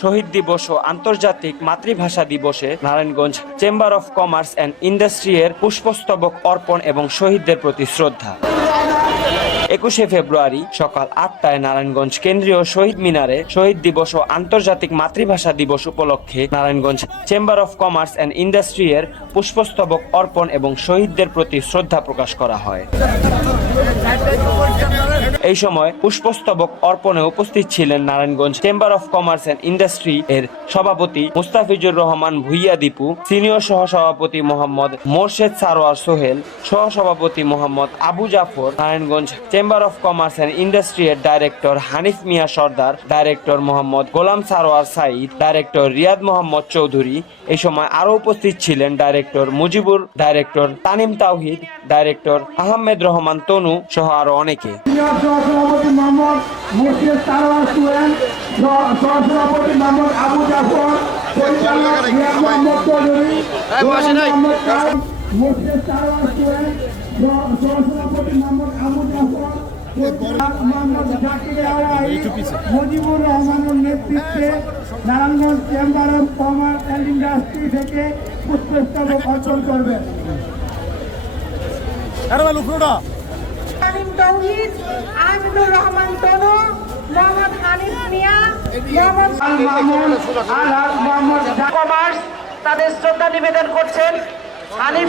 শহীদ দিবস ও আন্তর্জাতিক মাতৃভাষা দিবসে Narayanganj chamber of commerce and industry এর পুষ্পস্তবক অর্পণ এবং শহীদদের প্রতি শ্রদ্ধা। একুশে ফেব্রুয়ারি সকাল আটটায় নারায়ণগঞ্জ কেন্দ্রীয় শহীদ মিনারে শহীদ দিবস ও আন্তর্জাতিক মাতৃভাষা দিবস উপলক্ষে Narayanganj chamber of commerce and industry এর পুষ্পস্তবক অর্পণ এবং শহীদদের প্রতি শ্রদ্ধা প্রকাশ করা হয়। এই সময় পুষ্পস্তবক অর্পণে উপস্থিত ছিলেন Narayanganj chamber of commerce and industry এর সভাপতি মুস্তাফিজুর রহমান ভুইয়া দীপু, সিনিয়র সহসভাপতি মোহাম্মদ মোর্শেদ সারোয়ার সোহেল, সহসভাপতি Mohammad Abu Jafar, Narayanganj chamber of commerce and industry এর director Hanif Mia Sardar director Mohammad Golam Sarwar Saeed director Riyad Mohammad Chowdhury, এই সময় আরও উপস্থিত ছিলেন ডাইরেক্টর মুজিবুর ডাইরেক্টর তানিম তাওহিদ ডাইরেক্টর আহমেদ রহমান তনু সহ আরও অনেকে। সহসভাপতি মোহাম্মদ মুর্শিদ সারোয়ার সুয়েন সহসভাপতি মোহাম্মদ আবু জাফর পরিচালক মোহাম্মদ চৌধুরী মুর্শিদ সারোয়ার সুয়েন সহসভাপতি মোহাম্মদ আবু জাফর মুজিবুর রহমানের নেতৃত্বে Narayanganj chamber of commerce and industry থেকে পুষ্পস্তবক অর্পণ করবেন তালিম তৌহিদ আমিনুর রহমান তনু মোহাম্মদ হানিফ মিয়া মোহাম্মদ কমার্স তাদের শ্রদ্ধা নিবেদন করছেন। হানিফ